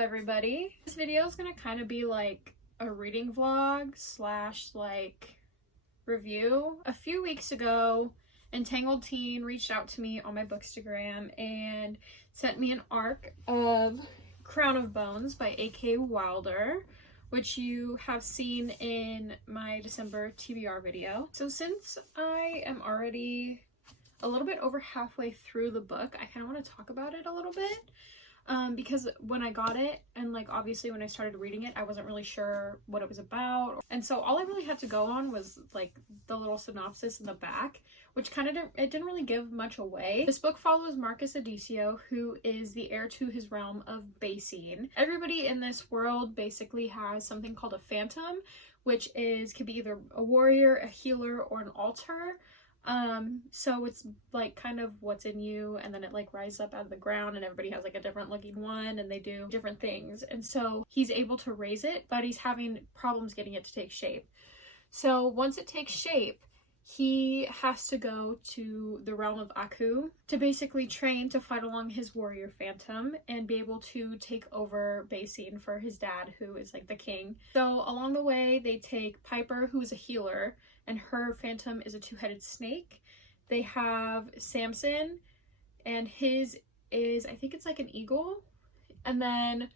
everybody. This video is gonna kind of be like a reading vlog slash like review. A few weeks ago, Entangled Teen reached out to me on my Bookstagram and sent me an arc of Crown of Bones by A.K. Wilder, which you have seen in my December TBR video. So since I am already a little bit over halfway through the book, I kind of want to talk about it a little bit. Because when I got it, and like obviously when I started reading it, I wasn't really sure what it was about, and so all I really had to go on was like the little synopsis in the back, which kind of didn't really give much away. This book follows Marcus Adicio, who is the heir to his realm of Basine. Everybody in this world basically has something called a phantom, which could be either a warrior, a healer, or an altar. So it's like kind of what's in you, and then it like rises up out of the ground, and everybody has like a different looking one, and they do different things. And so he's able to raise it, but he's having problems getting it to take shape. So once it takes shape, he has to go to the realm of Aku to basically train to fight along his warrior phantom and be able to take over Basine for his dad, who is like the king. So along the way, they take Piper, who is a healer, and her phantom is a two-headed snake. They have Samson, and his is, I think it's like an eagle. And then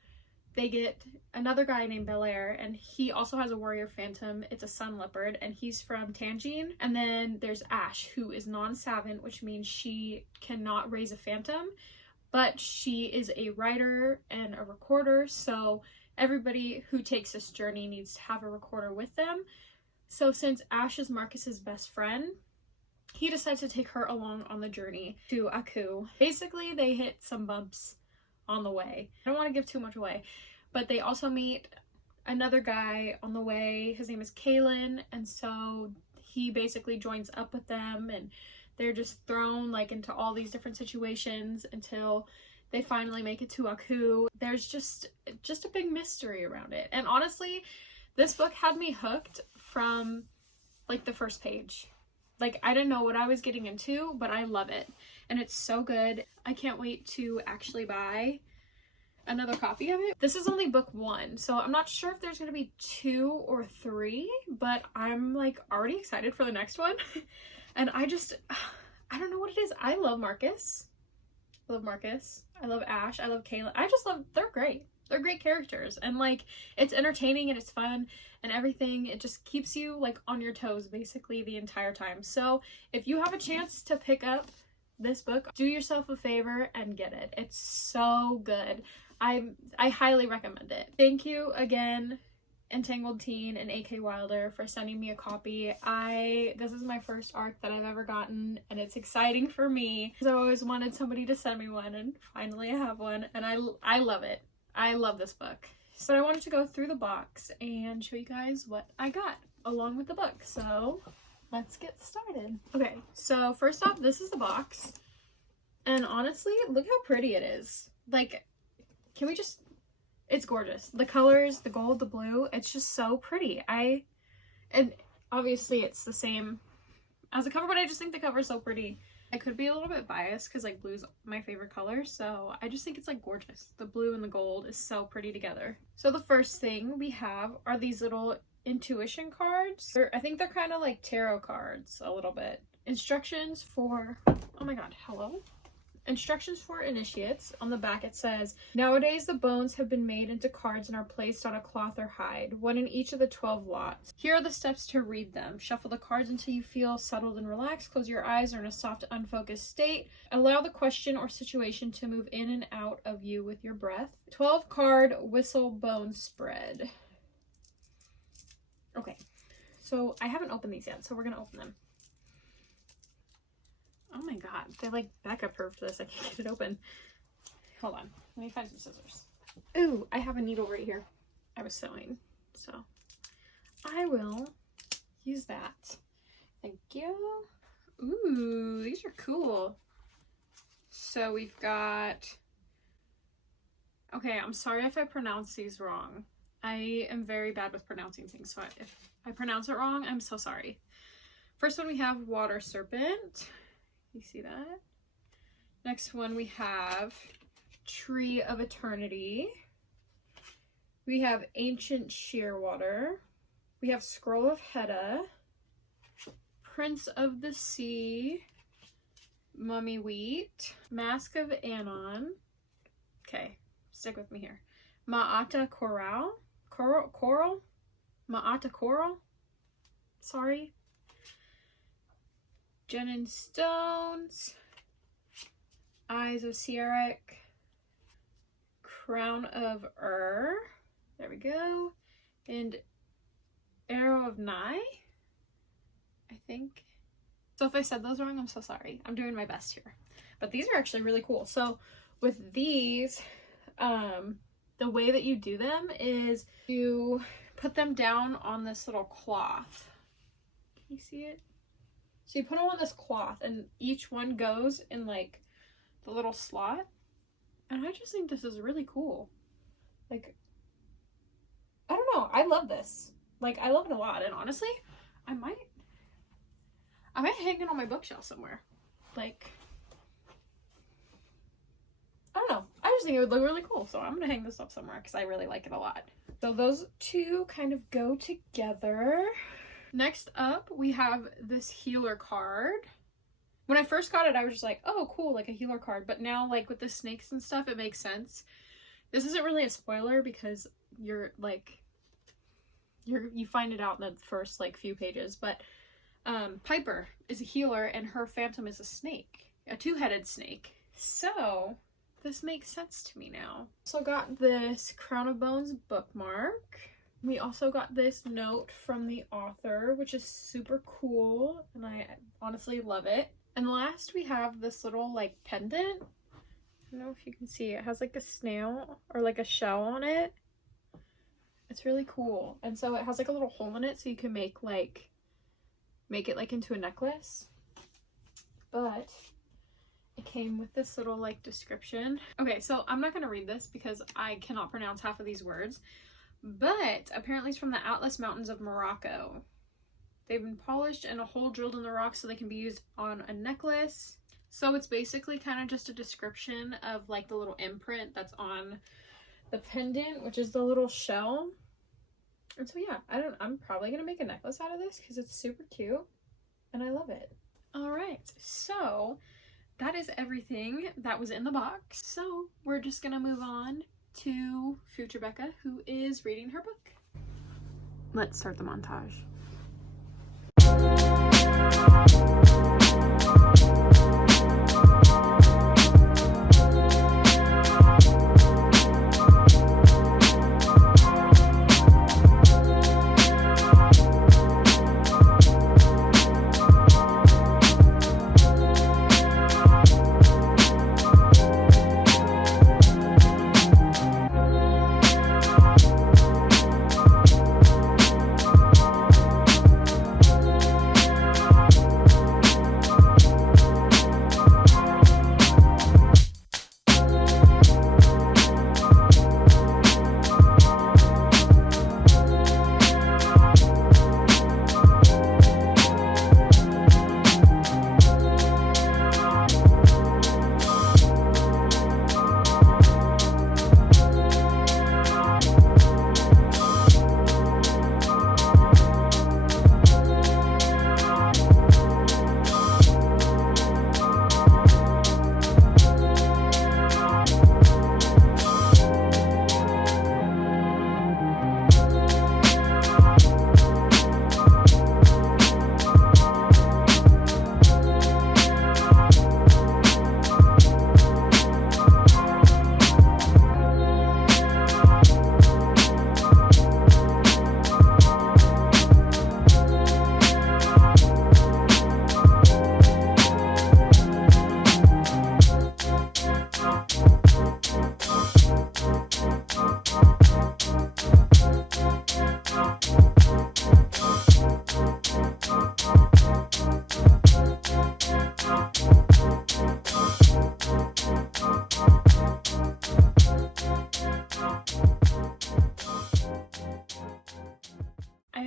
they get another guy named Belair, and he also has a warrior phantom. It's a sun leopard, and he's from Tangine. And then there's Ash, who is non-savant, which means she cannot raise a phantom, but she is a writer and a recorder, so everybody who takes this journey needs to have a recorder with them. So since Ash is Marcus's best friend, he decides to take her along on the journey to Aku. Basically, they hit some bumps on the way. I don't want to give too much away, but they also meet another guy on the way. His name is Kalen, and so he basically joins up with them, and they're just thrown like into all these different situations until they finally make it to Aku. There's just a big mystery around it, and honestly, this book had me hooked from like the first page. Like, I didn't know what I was getting into, but I love it, and it's so good. I can't wait to actually buy another copy of it. This is only book 1, so I'm not sure if there's gonna be 2 or 3, but I'm like already excited for the next one. And I don't know what it is. I love Marcus. I love Marcus. I love Ash. I love Kayla. They're great. They're great characters, and like it's entertaining and it's fun and everything. It just keeps you like on your toes basically the entire time. So if you have a chance to pick up this book, do yourself a favor and get it. It's so good. I highly recommend it. Thank you again, Entangled Teen and A.K. Wilder, for sending me a copy. This is my first arc that I've ever gotten, and it's exciting for me because I've always wanted somebody to send me one, and finally I have one, and I love it. I love this book. So I wanted to go through the box and show you guys what I got along with the book. So let's get started. Okay, so first off, this is the box. And honestly, look how pretty it is. Like, it's gorgeous. The colors, the gold, the blue, it's just so pretty. And obviously it's the same as the cover, but I just think the cover is so pretty. I could be a little bit biased because like blue's my favorite color, so I just think it's like gorgeous. The blue and the gold is so pretty together. So the first thing we have are these little intuition cards. I think they're kind of like tarot cards a little bit. Instructions for, oh my god, hello? Instructions for initiates. On the back it says, nowadays the bones have been made into cards and are placed on a cloth or hide, one in each of the 12 lots. Here are the steps to read them. Shuffle the cards until you feel settled and relaxed. Close your eyes or in a soft, unfocused state. Allow the question or situation to move in and out of you with your breath. 12 card whistle bone spread. Okay, so I haven't opened these yet, so we're gonna open them. Oh my god, they like backup proof to this. I can't get it open. Hold on, let me find some scissors. Ooh, I have a needle right here. I was sewing, so I will use that. Thank you. Ooh, these are cool. So we've got, okay, I'm sorry if I pronounce these wrong. I am very bad with pronouncing things, so if I pronounce it wrong, I'm so sorry. First one we have Water Serpent. You see that? Next one we have Tree of Eternity. We have Ancient Shearwater. We have Scroll of Hedda, Prince of the Sea, Mummy Wheat, Mask of Anon. Okay, stick with me here. Ma'ata Coral. Coral? Ma'ata Coral? Sorry. Jen and Stones, Eyes of Sierek, Crown of there we go, and Arrow of Nye, I think. So if I said those wrong, I'm so sorry. I'm doing my best here. But these are actually really cool. So with these, the way that you do them is you put them down on this little cloth. Can you see it? So you put them on this cloth and each one goes in like the little slot. And I just think this is really cool. Like, I don't know. I love this. Like, I love it a lot. And honestly, I might hang it on my bookshelf somewhere. Like, I don't know. I just think it would look really cool. So I'm going to hang this up somewhere because I really like it a lot. So those two kind of go together. Next up, we have this healer card. When I first got it, I was just like, oh, cool, like a healer card. But now, like, with the snakes and stuff, it makes sense. This isn't really a spoiler because you find it out in the first, like, few pages. But Piper is a healer, and her phantom is a snake. A two-headed snake. So, this makes sense to me now. Also got this Crown of Bones bookmark. We also got this note from the author, which is super cool, and I honestly love it. And last we have this little like pendant. I don't know if you can see. It has like a snail or like a shell on it. It's really cool. And so it has like a little hole in it so you can make it like into a necklace. But it came with this little like description. Okay, so I'm not going to read this because I cannot pronounce half of these words. But apparently it's from the Atlas Mountains of Morocco. They've been polished and a hole drilled in the rock so they can be used on a necklace. So it's basically kind of just a description of like the little imprint that's on the pendant, which is the little shell. And so yeah, I'm probably gonna make a necklace out of this because it's super cute and I love it. All right, so that is everything that was in the box. So we're just gonna move on to future Becca, who is reading her book. Let's start the montage.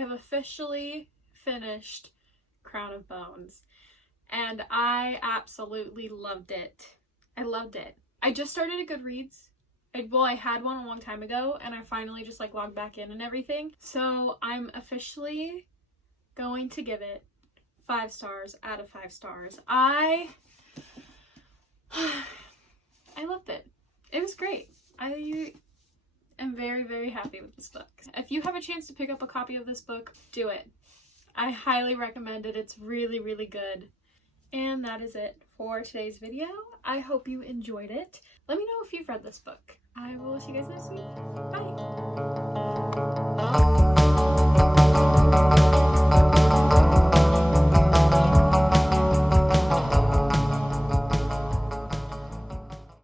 Officially finished Crown of Bones and I absolutely loved it. I loved it. I just started a Goodreads. I had one a long time ago, and I finally just like logged back in and everything. So I'm officially going to give it 5 stars out of 5 stars. I loved it. It was great. I am very, very happy with this book. If you have a chance to pick up a copy of this book, do it. I highly recommend it. It's really, really good. And that is it for today's video. I hope you enjoyed it. Let me know if you've read this book. I will see you guys next week. Bye!